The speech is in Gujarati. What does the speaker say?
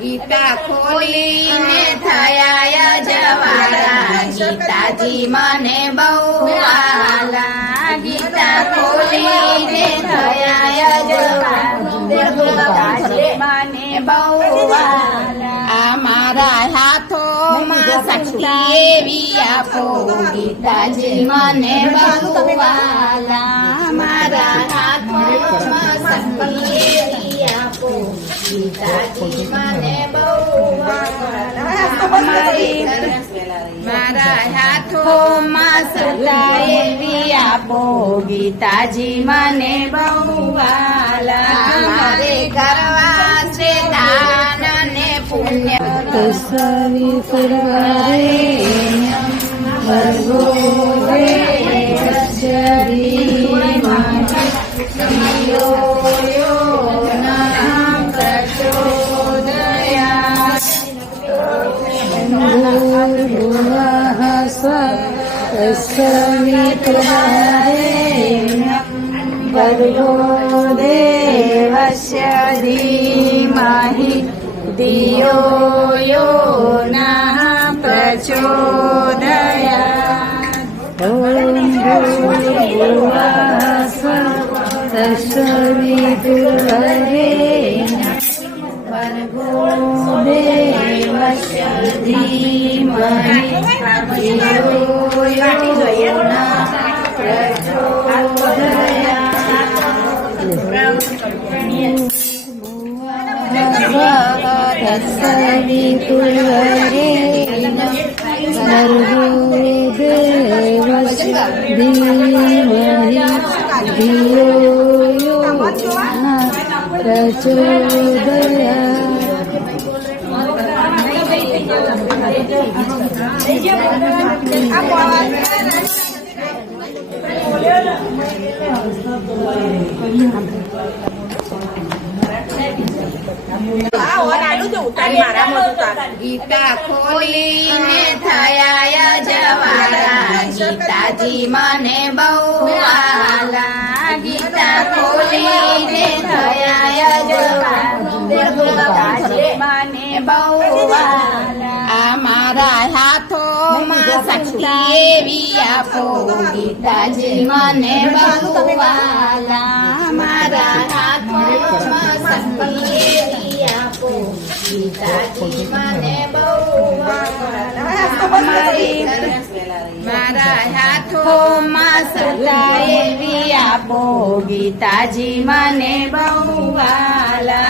ગીતા ખોલીને થયા જવારા, ગીતાજી મને બહુ વાલા. ગીતા ખોલીને થયા જવારા, મને બહુ વાલા. આ મારા હાથોમાં શક્તિ એવી આપો, ગીતાજી મને બહુ વાલા. મારા હાથોમાં શક્તિ એવી આપો, ગીતાજી મને બહુ વાલા. મારા હાથોમાં સત્તા એવી આપો, ગીતાજી મને બહુ વાલા. મારે કરવા છે દાન અને પુણ્ય, તસ્વી ફરવારે ભર્ગો દેવસ્ય ધીમહિ યો ના પ્રચોદયાત્. ભૂર્ભુવઃ સ્વઃ તસ્સવિતુર્વરેણ્યં ભર્ગો દેવસ્ય ધીમહિ ધિયો યો નઃ પ્રચોદયાત્. ઓમ ભૂર્ભુવઃ સ્વઃ તસ્સવિતુર્વરેણ્યં ભર્ગો દેવસ્ય ધીમહિ ધિયો યો નઃ પ્રચોદયાત્. તત્સવિતુર્વરેણ્યં ભર્ગો દેવસ્ય ધીમહિ ધિયો યો નઃ પ્રચોદયાત્. ગીતા ખોલીને થયા જવારા, ગીતાજી મને બહુ વાલા. ગીતા ખોલીને થયા જવારા, મને બહુ વાલા. આ મારા હાથોમાં શક્તિ એવી આપો, ગીતાજી મને બહુ વાલા. મારા હાથોમાં શક્તિ એવી આપો, ગીતાજી મને બહુ વાલા. મારા હાથોમાં સત્તા એવી આપો, ગીતાજી મને બહુ વાલા.